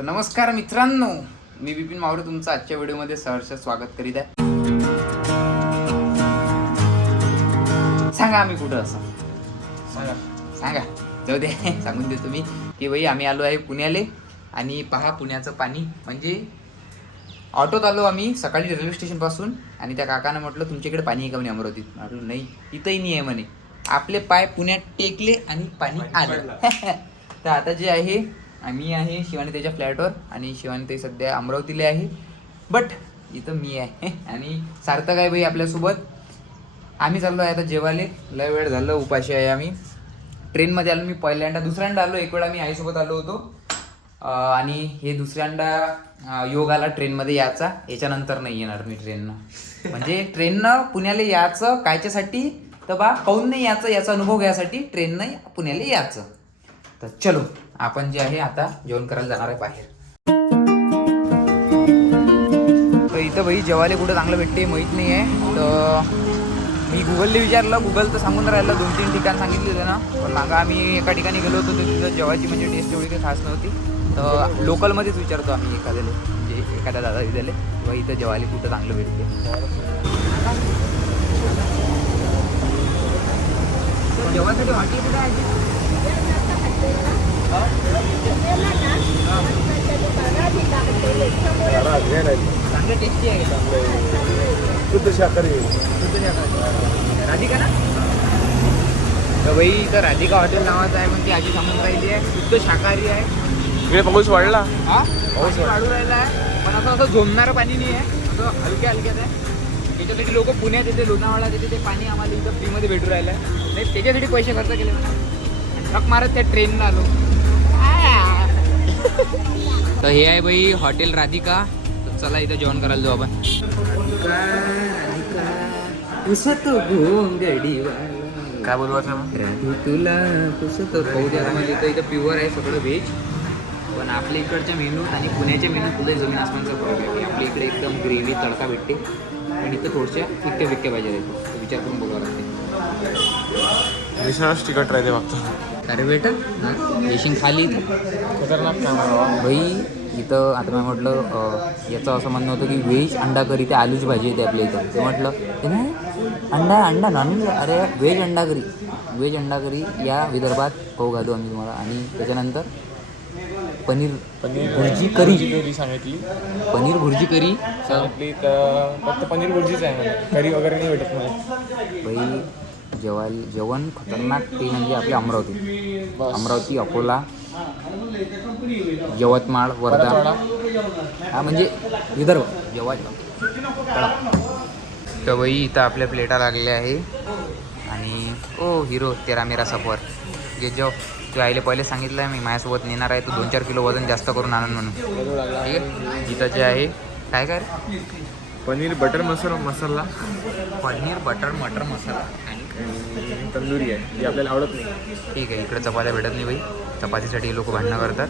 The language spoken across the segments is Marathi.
तर नमस्कार मित्रांनो. मी बिपिन मावडे तुमचं आजच्या व्हिडिओमध्ये सहर्ष स्वागत करीत आहे. सांगा आम्ही कुठं असं? सांगा. सांगा. जाऊ दे सांगून देतो मी. की बाई आम्ही आलो आहे पुण्याले आणि पहा पुण्याचं पाणी. म्हणजे ऑटोत आलो आम्ही सकाळी रेल्वे स्टेशनपासून आणि त्या काकानं म्हटलं तुमच्याकडे पाणी आहे का? म्हणे अमरावतीत. म्हटलं नाही इथंही नाही आहे म्हणे. आपले पाय पुण्यात टेकले आणि पाणी आलं. तर आता जे आहे आम्ही आहे शिवानी त्याच्या फ्लॅटवर आणि शिवानी ते सध्या अमरावतीला आहे. बट इथं मी आहे. आणि सार्थक आहे बाई आपल्यासोबत. आम्ही चाललो आहे आता जेवाले लय वेळ झालं उपाशी आहे आम्ही. ट्रेनमध्ये आलो मी पहिल्यांदा. दुसऱ्यांदा आलो एक वेळा मी आईसोबत आलो होतो. आणि हे दुसऱ्यांदा योग आला ट्रेनमध्ये याचा याच्यानंतर नाही येणार मी ट्रेननं. म्हणजे ट्रेननं पुण्याला याचं कायच्यासाठी? तर बा काहून नाही याचं याचा अनुभव घ्यायसाठी ट्रेननं पुण्याला याचं तर चलो. आपण जे आहे आता जेवण करायला जाणार आहे बाहेर. तर इथं भाई जेवायला कुठं चांगलं भेटते माहीत नाही आहे तर मी गुगलने विचारलं गुगल तर सांगून राहिलं दोन तीन ठिकाण सांगितलेलं ना. पण मागं आम्ही एका ठिकाणी गेलो होतो तर तिथं जेवायची म्हणजे टेस्ट एवढी काही खास नव्हती. तर लोकलमध्येच विचारतो आम्ही एखाद्याला म्हणजे एखाद्या दादा दिलेले किंवा इथं जेवायला कुठं चांगलं भेटते. जेवणासाठी हॉटेल कुठे आहे? चांगलं टेस्टी आहे का? शुद्ध शाकाहारी राधिका ना तर बाई इथं राधिका हॉटेल नावाचं आहे पण ती आजी सांगून राहिली आहे शुद्ध शाकाहारी आहे इकडे पाऊस वाढला हा पाऊस वाढू राहिला आहे पण असं असं झोमणारं पाणी नाही आहे असं हलक्या हलक्यात आहे त्याच्यासाठी लोक पुण्यात येते लोणावळा येते ते पाणी आम्हाला इथं फ्रीमध्ये भेटू राहिलं आहे नाही त्याच्यासाठी पैसे खर्च केले म्हणा ट्रक मारत त्या ट्रेननं आलो. तर हे आहे बाई हॉटेल राधिका. तर चला इथं जेवण करायला जाऊ आपण. काय राधू तुला पुसत पाहू द्या आम्हाला इथं इथं प्युअर आहे सगळं व्हेज पण आपल्या इकडच्या मेनू आणि पुण्याच्या मेनू तुला जमीन आसमानचा फरक आहे. आपल्या इकडे एकदम ग्रेव्ही तडका भेटते. पण इथं थोडशा फिक्क्या फिक्क्या पाहिजे विचार करून बोलावं लागते तिकट राहते फक्त. अरे बेटा रेशिंग खाली खतरनाक काम बाई इथं आता मी म्हटलं याचं असं म्हणणं होतं की व्हेज अंडा करी ते आलूची भाजी येते आपल्या इथं. ते म्हटलं ते नाही. अंडा अंडा नॉनव्हेज अरे व्हेज अंडा करी. व्हेज अंडा करी या विदर्भात खाऊ घालू आम्ही तुम्हाला. आणि त्याच्यानंतर पनीर पनीर भुर्जी करी. करी सांगितली. पनीर भुर्जी करी. सांगितली तर फक्त पनीर भुर्जीच आहे मला करी वगैरे नाही भेटत मला बाई जेवायला जेवण खतरनाक ते म्हणजे आपली अमरावती. अमरावती अकोला यवतमाळ वर्धा. हा म्हणजे विदर्भ तर बाई इथं आपल्या प्लेटा लागल्या आहे. आणि ओ हिरो तेरा मेरा सफर. जे जो तू आईले पहिले सांगितलं आहे मी माझ्यासोबत नेणार आहे. तू दोन चार किलो वजन जास्त करून आणून म्हणून. ठीक आहे? इथं जे आहे काय काय? पनीर बटर मसाला मसाला. पनीर बटर मटर मसाला. आणि तंदुरी आहे ती आपल्याला आवडत नाही. ठीक आहे इकडे चपात्या भेटत नाही बाई. चपातीसाठी लोक भांडणं करतात.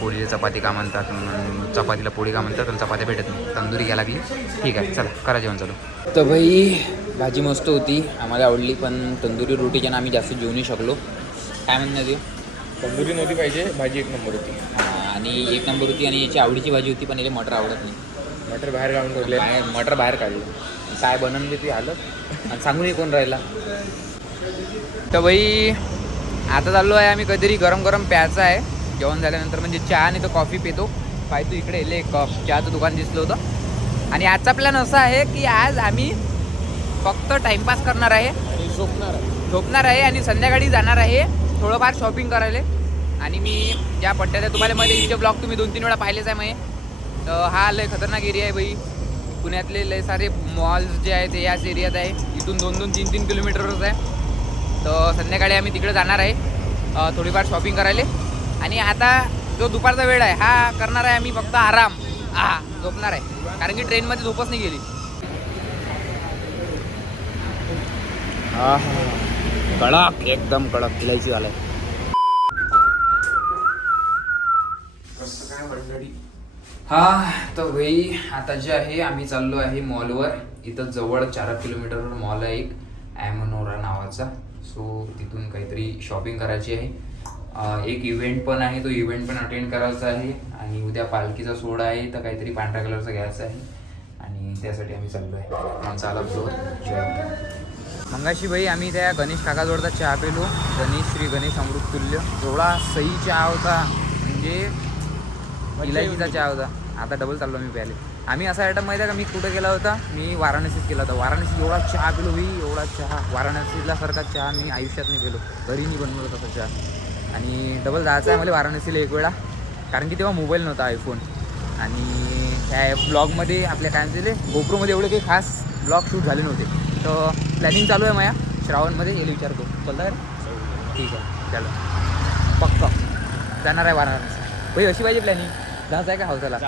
पोळीला चपाती का म्हणतात चपातीला पोळी का म्हणतात आणि चपात्या भेटत नाही. तंदुरी घ्या लागली. ठीक आहे चला करा जेवण चालू. तर बाई भाजी मस्त होती आम्हाला आवडली पण तंदुरी रोटीच्या आम्ही जास्त जेवू नाही शकलो. काय म्हणणं ते? तंदुरी नव्हती पाहिजे भाजी एक नंबर होती. आणि एक नंबर होती आणि याची आवडीची भाजी होती पण याला मटर आवडत नाही. मटर बाहेर काढून ठेवले मटर बाहेर काढलं. काय बनवून तुझी हालत आणि सांगूनही कोण राहिला? तर बाई आता चाललो आहे आम्ही कधीतरी गरम गरम प्यायचं आहे. जेवण झाल्यानंतर म्हणजे चहा आणि तो कॉफी पितो. पाय तू इकडे येले एक चहाचं दुकान दिसलं होतं. आणि आजचा प्लॅन असा आहे की आज आम्ही फक्त टाइमपास करणार आहे. झोपणार आहे. झोपणार आहे आणि संध्याकाळी जाणार आहे थोडंफार शॉपिंग करायला. आणि मी ज्या पट्ट्यात आहे तुम्हाला मध्ये इथे ब्लॉग तुम्ही दोन तीन वेळा पाहिलेच आहे मग तर हा लय खतरनाक एरिया आहे बाई. पुण्यातले लय सारे मॉल्स जे आहेत ते याच एरियात आहे. इथून दोन दोन तीन तीन किलोमीटरच आहे. तर संध्याकाळी आम्ही तिकडे जाणार आहे. थोडीफार शॉपिंग करायला. आणि आता जो दुपारचा वेळ आहे हा करणार आहे आम्ही फक्त आराम. हा झोपणार आहे. कारण की ट्रेनमध्ये झोपच नाही गेली. कडक एकदम कडक. फिलायची झालाय कसं काय मंडळी हा तर भाई आता जे आहे आम्ही चाललो आहे मॉलवर इथं जवळ चार किलोमीटरवर मॉल आहे एक ॲमनोरा नावाचा. सो तिथून काहीतरी शॉपिंग करायची आहे. एक इव्हेंट पण आहे तो इव्हेंट पण अटेंड करायचा आहे. आणि उद्या पालखीचा सोहळा आहे तर काहीतरी पांढऱ्या कलरचा घ्यायचा आहे. आणि त्यासाठी आम्ही चाललो आहे. आला फ्लोअर मंगाशी भाई आम्ही त्या गणेश काकाजवळचा चहा पेलो. गणेश श्री गणेश अमृत तुल्य एवढा सही चहा होता. म्हणजे इलायचीचा चहा होता. आता डबल चाललो मी प्याले आम्ही असा आयटम माहिती आहे का मी कुठे केला होता? मी वाराणसीत केला होता. वाराणसी एवढा चहा पिलो मी एवढा चहा. वाराणसीला सारखा चहा मी आयुष्यात नाही पेलो. घरी नाही बनवलं तसा चहा. आणि डबल जायचं आहे मला वाराणसीला एक वेळा. कारण की तेव्हा मोबाईल नव्हता आयफोन आणि ह्या ब्लॉगमध्ये आपल्या काय म्हणते गोप्रोमध्ये एवढे काही खास ब्लॉग शूट झाले नव्हते. तर प्लॅनिंग चालू आहे माया. श्रावणमध्ये येईल विचारतो चलता ठीक आहे. चलो. पक्का. जाणार आहे वाराणसी. भाई अशी पाहिजे प्लॅनिंग जायचं आहे का हौसाला?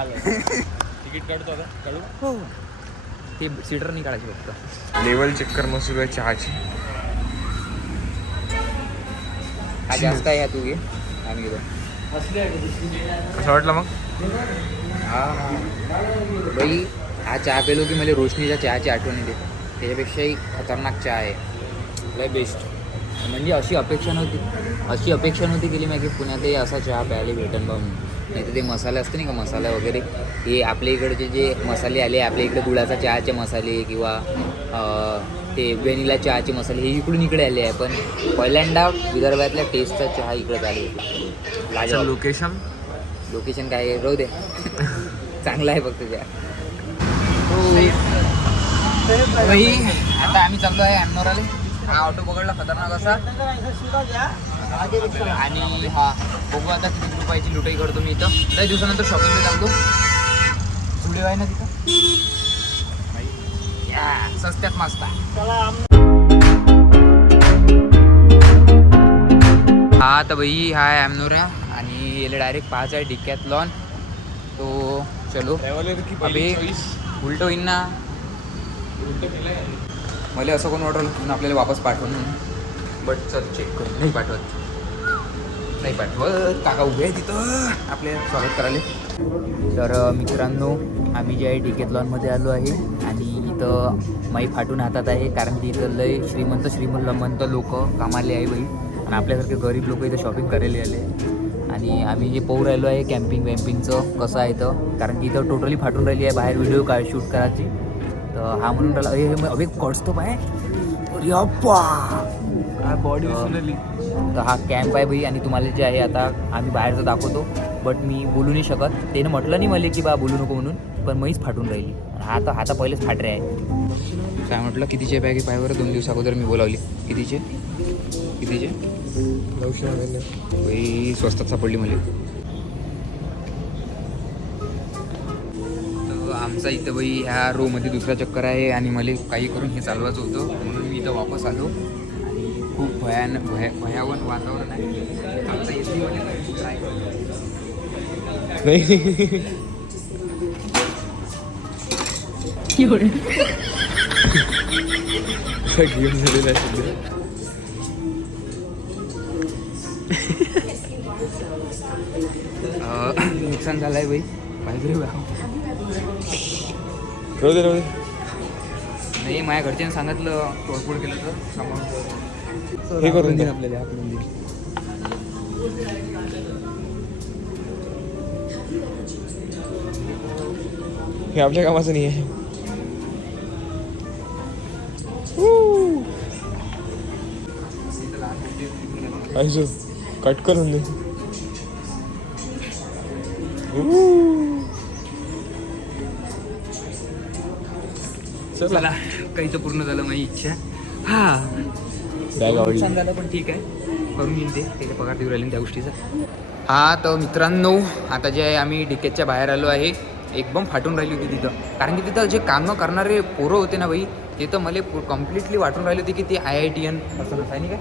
तिकीट काढतो आता. काढू हो. ते सीटर नाही काढायची फक्त. लेवल चेक कर मग चहाची. हा जास्त आहे ह्या तू घे. आम्ही घेतो. कसं वाटलं मग? हा बाई हा चहा पेलो की मला रोशनीच्या चहाची आठवण येते. त्याच्यापेक्षाही खतरनाक चहा आहे. लय बेस्ट म्हणजे अशी अपेक्षा नव्हती. अशी अपेक्षा नव्हती केली मी की पुण्यातही असा चहा प्यायला भेटन बा म्हणून. नाही तर ते मसाले असते नाही का मसाला वगैरे. हे आपल्या इकडचे जे मसाले आले आपल्या इकडे गुळाचा चहाचे मसाले किंवा ते व्हॅनिला चहाचे मसाले हे इकडून इकडे आले आहे. पण पहिल्यांदा विदर्भातल्या टेस्टचा चहा इकडे आले. लोकेशन लोकेशन काय आहे? राहू दे. चांगलं आहे फक्त त्या. भाई आता आम्ही चाललो आहे अॅनोराले हा ऑटो पकडला खतरनाक असा. आणि हा बघू आता रुपयाची लुटाई करतो मी इथं. काही दिवसानंतर शॉपिंगला चालतो स्टुडिओ आहे ना तिथं? या, सस्त्यात मस्त. हा तर भाई हा आहे ॲमनोरा आणि याला डायरेक्ट पाच आहे डिक्यात लॉन तो चलो. चॉईस उलट होईन ना. मला असं कोण की आपल्याला वापस पाठवून. बट चल चेक कर नाही पाठवत. नाही पाठवत काका उभे आहे तिथं आपले स्वागत करायला. तर मित्रांनो आम्ही जे आहे डिकेत लॉनमध्ये आलो आहे आणि इथं माई फाटून हातात आहे कारण की इथं लय श्रीमंत श्रीमंत लोक कामाले आहे बाई. आणि आपल्यासारखे गरीब लोक इथं शॉपिंग करायला आले. आणि आम्ही जे पाहू राहिलो आहे कॅम्पिंग वॅम्पिंगचं कसं आहे तर कारण की इथं टोटली फाटून राहिली आहे बाहेर व्हिडिओ का शूट करायची. तर हा म्हणून राहिला अभि कॉड्स तो पाय अरे अप्पा. काय बॉडी तर हा कॅम्प आहे भाई आणि तुम्हाला जे आहे आता आम्ही बाहेरचं दाखवतो. बट मी बोलू नाही शकत. त्यानं म्हटलं नाही मला की बा बोलू नको म्हणून पण मैच फाटून राहिली. हा तर हा तर पहिलेच फाटरे आहे. काय म्हटलं? कितीचे बॅग आहे पायवर? दोन दिवस अगोदर मी बोलावली. कितीचे? कितीचे? भाई बाई स्वस्तात सापडली मला. आमचा इथं बाई ह्या रोमध्ये दुसरा चक्कर आहे आणि मला काही करून हे चालवायचं होतं. म्हणून मी इथं वापस आलो. खूप भयान भया भयावन वातावरण आहे. आमचा ट्राय झालेला आहे सध्या? नुकसान झालं आहे बाई पाहिजे. राहू दे राहू दे. नाही माझ्या घरच्यांनी सांगितलं तोडफोड केलं तर. सांभाळून हे करून दे आपल्याला हे आपल्या कामाचं नाही आहे. कट करून दे. चला काही तर पूर्ण झालं माझी इच्छा. हा. बॅग आवडली. पण ठीक आहे. करून येईन ते. त्याच्या पगार देऊ राहिले त्या गोष्टीचा. हा तर मित्रांनो आता जे आहे आम्ही डिकेटच्या बाहेर आलो आहे. एकदम फाटून राहिली होती तिथं. कारण की तिथं जे कामं करणारे पोरं होते ना भाई ते तर मला कम्प्लिटली वाटून राहिले होते की ते आय आय टी एन असं नाही काय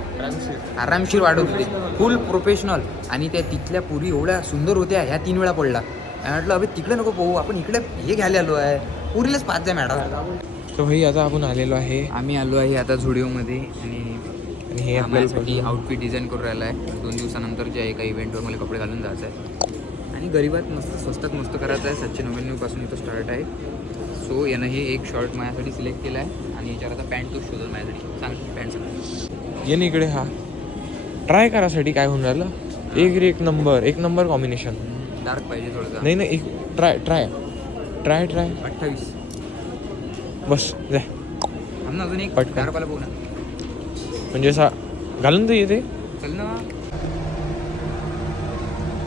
आरामशीर. वाढत होते. फुल प्रोफेशनल आणि त्या तिथल्या पुरी एवढ्या सुंदर होत्या ह्या तीन वेळा पडला आणि म्हटलं अभि तिकडे नको पाहू. आपण इकडे हे घ्यायला आलो आहे. पुरीलाच पाच द्या मॅडम. तर भाई आता आपण आलेलो आहे. आम्ही आलो आहे आता झुडिओमध्ये आणि आणि हे आपल्याला आउटफिट डिझाईन करून राहिला आहे. दोन दिवसानंतर जे आहे एका इव्हेंटवर मला कपडे घालून जायचं आहे. आणि गरीबात मस्त स्वस्तात मस्त करायचं आहे. सातशे नव्याण्णवपासून इथं स्टार्ट आहे. सो यानं हे एक शर्ट माझ्यासाठी सिलेक्ट केला आहे. आणि याच्यावर आता पॅन्ट तोच शोधून माझ्यासाठी. सांग पॅन्ट सांग. ये इकडे हा. ट्राय करासाठी काय होऊन राहिलं? एक रे एक नंबर एक नंबर कॉम्बिनेशन डार्क पाहिजे थोडंसं. नाही नाही एक ट्राय ट्राय ट्राय ट्राय अठ्ठावीस. बस जाय ना अजून एक. डार्कवाला बघू ना. म्हणजे असा घालून तर येते चल ना.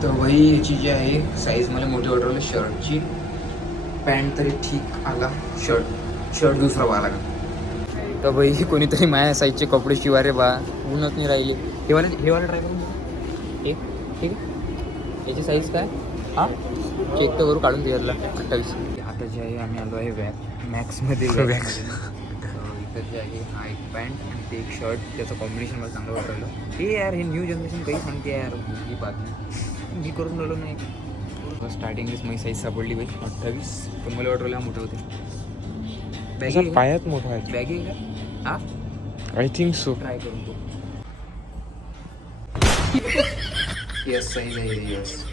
तर भाई याची जी आहे साईज मला मोठी वाटवली शर्टची पॅन्ट तरी ठीक आला. शर्ट शर्ट दुसरा बघा लागला. तर भाई कोणीतरी माझ्या साईजचे कपडे शिवा रे बा. ऊनच नाही राहिले. हे वाला हे वाला ट्राय करून. एक ठीक आहे. याची साईज काय? हां? चेक तर करू काढून त्याच्यातला अठ्ठावीस. आता जे आहे आम्ही आलो आहे वॅक मॅक्समध्ये Wax. जे आहे हा एक पॅन्ट आणि ते एक शर्ट त्याचं कॉम्बिनेशन मला चांगलं वाटलं. हे यार हे न्यू जनरेशन काही सांगते यार. ही बातमी. मी करून राहिलो नाही. स्टार्टिंगच माझी साईज सापडली बाई. अठ्ठावीस. पण मला वाटलं मोठं होते. बॅगी पायात मोठा आहे. बॅगी का? हा? आय थिंक सो ट्राय करून तो येस साईज आहे येस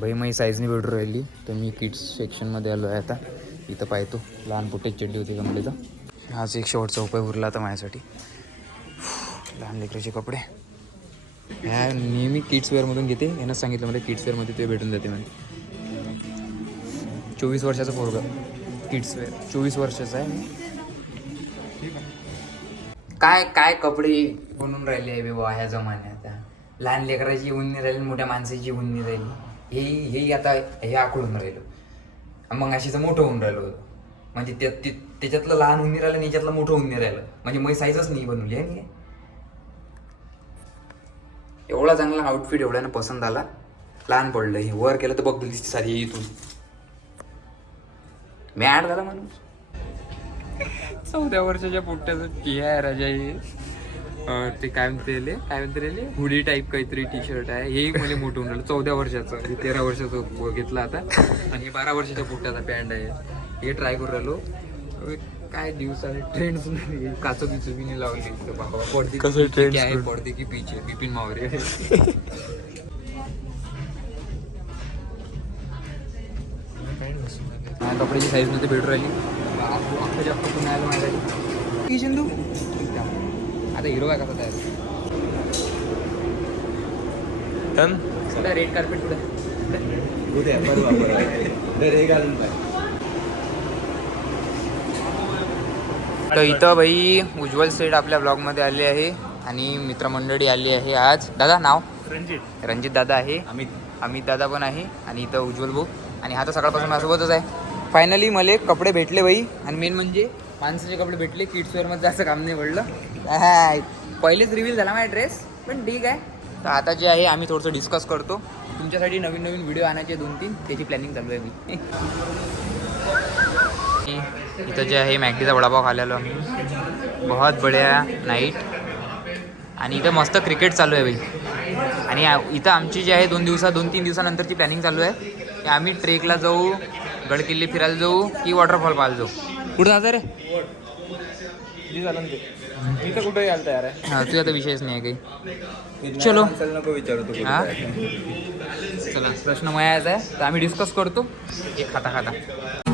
भाई माझी साईज नाही भेटू राहिली. तर मी किड्स सेक्शनमध्ये आलो आहे आता. इथं पाहतो. लहान पोटे चड्डी होती कमलेचा हाच एक शेवटचा उपाय उरला आता माझ्यासाठी. लहान लेकराचे कपडे. ह्या नेहमी किड्स वेअरमधून घेते. यानं सांगितलं मला किड्स वेअरमध्ये ते भेटून जाते म्हणजे चोवीस वर्षाचा पोरगा. किड्स वेअर चोवीस वर्षाचा आहे. मी काय काय कपडे बनून राहिले आहे बाबा ह्या जमान्यात? लहान लेकराची ऊन नाही राहिली मोठ्या माणसाची उन्नी नाही राहिली. हे हे आता हे आकडून राहिलं. मग अशीचं मोठं होऊन राहिलो होतो. म्हणजे त्या ते- त्याच्यातलं लहान होऊन नाही राहिलं आणि याच्यातलं मोठं होऊन नाही राहिलं म्हणजे मग साईजच नाही बनवली आहे नाही एवढा चांगला आउटफिट एवढ्यानं पसंत आला. लहान पडलं हे वर केलं तर बघ दिसते सारी इथून. मॅड झाला माणूस. चौदा वर्षाच्या पोट्याचं पिया आहे राजा हे. ते काय म्हणते? काय म्हणते हुडी टाईप काहीतरी टी शर्ट आहे. हे मला मोठं होऊन राहिलं. चौदा वर्षाचं. हे तेरा वर्षाचं घेतलं आता. आणि हे बारा वर्षाच्या पोट्याचा पॅन्ट आहे. हे ट्राय करू राहिलो. काय दिवसाने ट्रेंड काचो बिचो बी नाही लावली. बाबा पडदे कसं की trends क्या है सुरू? पडदे की पीछे बिपिन मावरे. माझ्या कपड्याची साईजमध्ये भेटू राहिली. अख्खा जास्त पुन्हा आलं सिंधू आता हिरो काय कसा तयार रेड कार्पेट कुठे? तर इथं भाई उज्ज्वल सेठ आपल्या ब्लॉगमध्ये आले आहे आणि मित्रमंडळी आली आहे आज. दादा नाव? रणजित. रणजित दादा आहे. अमित. अमित दादा पण आहे आणि इथं उज्ज्वल भाऊ. आणि हा तर सकाळपासून माझ्यासोबतच आहे. फायनली मला कपडे भेटले बाई. आणि मेन म्हणजे माणसाचे कपडे भेटले किड्स वेअरमध्ये जास्त काम नाही पडलं. पहिलेच रिव्हील झाला माझा ड्रेस पण ठीक आहे. तर आता जे आहे आम्ही थोडंसं डिस्कस करतो. तुमच्यासाठी नवीन नवीन व्हिडिओ आणायचे दोन तीन त्याची प्लॅनिंग चालू आहे मी. इथं जे आहे मॅगडीचा वडापाव खाल्लेलो आम्ही. बहुत बढिया नाईट आणि इथं मस्त क्रिकेट चालू आहे बाई. आणि इथं आमची जी आहे दोन दिवसा दोन तीन दिवसानंतरची प्लॅनिंग चालू आहे. की आम्ही ट्रेकला जाऊ गडकिल्ले फिरायला जाऊ की वॉटरफॉल पाहायला जाऊ. कुठं जायचं रे? जी झालं ना ते मी तर कुठे यायला तयार आहे हा तुझा आता विषयच नाही आहे काही. चलो. नको विचारू हा? चला प्रश्न मयाचा आहे. तर आम्ही डिस्कस करतो. एक खाता खाता.